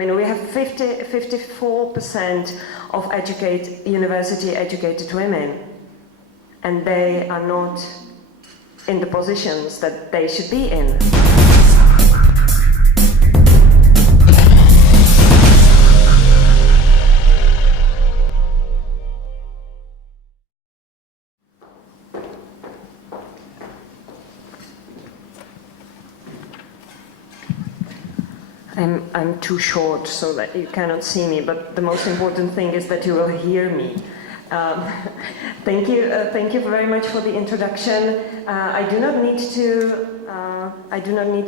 mean, we have 54% of university-educated women, and they are not in the positions that they should be in. I'm too short so that you cannot see me, but the most important thing is that you will hear me. Thank you very much for the introduction. I do not need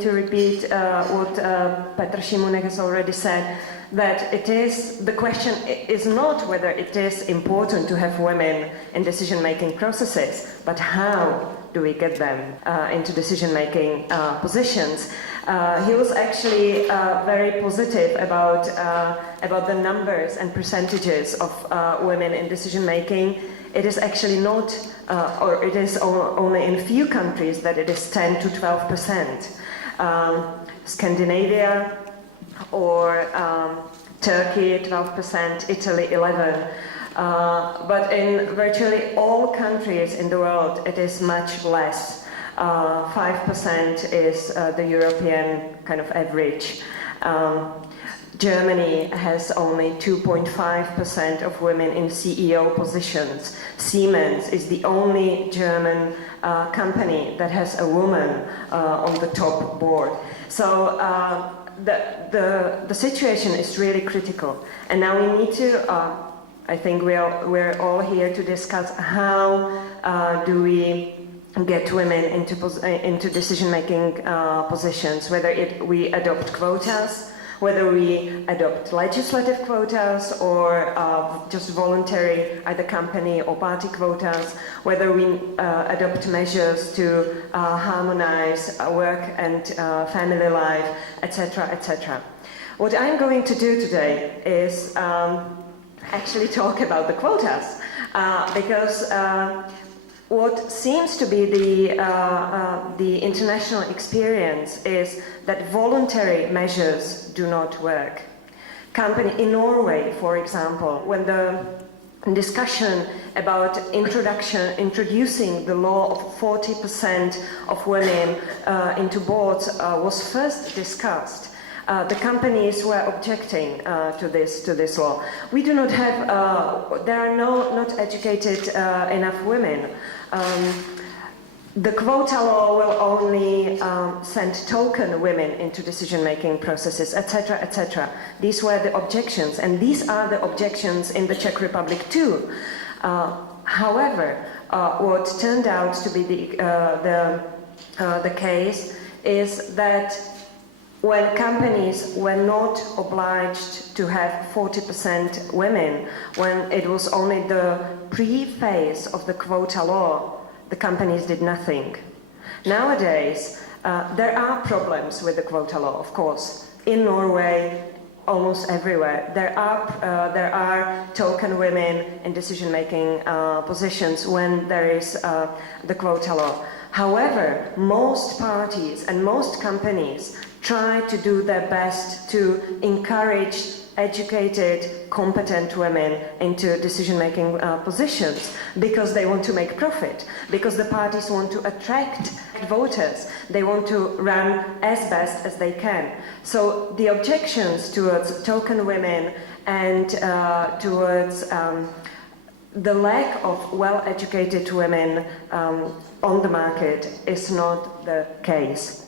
to repeat what Petr Šimunek has already said. That the question is not whether it is important to have women in decision-making processes, but how do we get them into decision-making positions. He was actually very positive about the numbers and percentages of women in decision-making. It is actually not, or it is only in few countries that it is 10 to 12%. Scandinavia or Turkey 12%, Italy 11%. But in virtually all countries in the world, it is much less. 5% is the European kind of average. Germany has only 2.5% of women in CEO positions. Siemens is the only German company that has a woman on the top board. So the situation is really critical. And now we need to, I think we're all here to discuss how do we get women into decision-making positions, whether we adopt quotas, whether we adopt legislative quotas or just voluntary either company or party quotas, whether we adopt measures to harmonize work and family life, etc., etc. What I'm going to do today is actually talk about the quotas, because what seems to be the international experience is that voluntary measures do not work. In Norway, for example, when the discussion about introducing the law of 40% of women into boards was first discussed, the companies were objecting to this law. We do not have, there are not educated enough women. The quota law will only send token women into decision-making processes, etc., etc. These were the objections, and these are the objections in the Czech Republic too. However, what turned out to be the case is that when companies were not obliged to have 40% women, when it was only the pre-phase of the quota law, the companies did nothing. Nowadays, there are problems with the quota law, of course. In Norway, almost everywhere, there are token women in decision-making positions when there is the quota law. However, most parties and most companies try to do their best to encourage educated, competent women into decision-making positions because they want to make profit, because the parties want to attract voters. They want to run as best as they can. So the objections towards token women and towards the lack of well-educated women on the market is not the case.